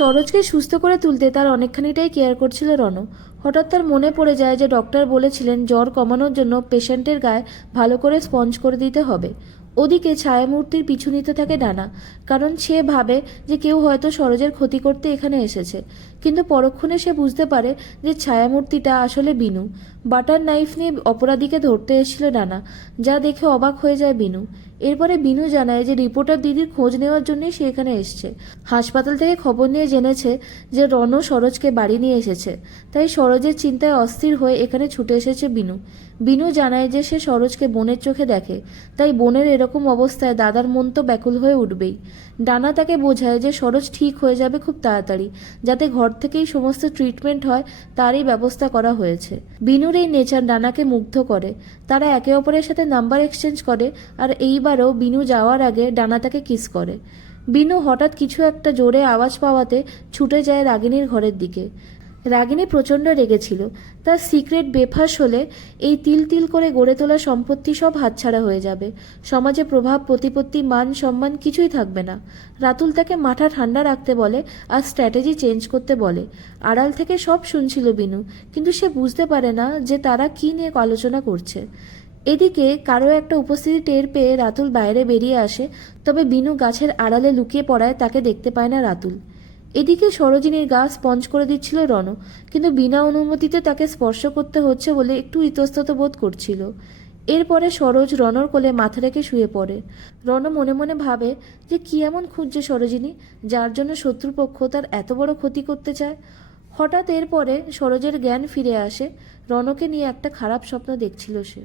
সরোজকে সুস্থ করে তুলতে তার অনেকখানিটাই কেয়ার করছিল রণ হঠাৎ তার মনে পড়ে যায় যে ডক্টর বলেছিলেন জ্বর কমানোর জন্য পেশেন্টের গায়ে ভালো করে স্পঞ্জ করে দিতে হবে। ওদিকে ছায়ামূর্তির পিছু নিতে থাকে ডানা কারণ সে ভাবে যে কেউ হয়তো সরোজের ক্ষতি করতে এখানে এসেছে। কিন্তু পরক্ষণে সে বুঝতে পারে যে ছায়ামূর্তিটা আসলে বিনু। বাটার নাইফ নিয়ে অপরাধীকে ধরতে এসেছিল ডানা যা দেখে অবাক হয়ে যায় বিনু। এরপরে বিনু জানায় যে রিপোর্টার দিদির খোঁজ নেওয়ার জন্যই সে এখানে এসছে। হাসপাতাল থেকে খবর নিয়ে জেনেছে যে রণ সরোজকে বাড়ি নিয়ে এসেছে, তাই সরোজের চিন্তায় অস্থির হয়ে এখানে ছুটে এসেছে বিনু। বিনু জানায় যে সে সরোজকে বোনের চোখে দেখে, তাই বোনের এরকম অবস্থায় দাদার মন তো ব্যাকুল হয়ে উঠবেই। ডানা তাকে বোঝায় যে সরোজ ঠিক হয়ে যাবে খুব তাড়াতাড়ি, যাতে ঘর থেকেই সমস্ত ট্রিটমেন্ট হয়, তারই ব্যবস্থা করা হয়েছে। বিনুর এই নেচার ডানাকে মুগ্ধ করে। তারা একে অপরের সাথে নাম্বার এক্সচেঞ্জ করে আর এইবারও বিনু যাওয়ার আগে ডানা তাকে কিস করে। বিনু হঠাৎ কিছু একটা জোরে আওয়াজ পাওয়াতে ছুটে যায় রাগিনীর ঘরের দিকে। রাগিনী প্রচণ্ড রেগেছিল। তার সিক্রেট বেফাস হলে এই তিল তিল করে গড়ে তোলা সম্পত্তি সব হাতছাড়া হয়ে যাবে। সমাজে প্রভাব, প্রতিপত্তি, মান, সম্মান কিছুই থাকবে না। রাতুল তাকে মাথা ঠান্ডা রাখতে বলে আর স্ট্র্যাটেজি চেঞ্জ করতে বলে। আড়াল থেকে সব শুনছিল বিনু, কিন্তু সে বুঝতে পারে না যে তারা কী নিয়ে আলোচনা করছে। এদিকে কারও একটা উপস্থিতি টের পেয়ে রাতুল বাইরে বেরিয়ে আসে, তবে বিনু গাছের আড়ালে লুকিয়ে পড়ায় তাকে দেখতে পায় না রাতুল। এদিকে সরোজিনীর গা স্পঞ্জ করে দিচ্ছিল রণ কিন্তু বিনা অনুমতিতে তাকে স্পর্শ করতে হচ্ছে বলে একটু ইতস্তত বোধ করছিল। এরপরে সরোজ রণর কোলে মাথা রেখে শুয়ে পড়ে। রণ মনে মনে ভাবে যে কি এমন খুঁজছে সরোজিনী, যার জন্য শত্রুপক্ষ তার এত বড় ক্ষতি করতে চায়। হঠাৎ এরপরে সরোজের জ্ঞান ফিরে আসে রণকে নিয়ে একটা খারাপ স্বপ্ন দেখছিল সে।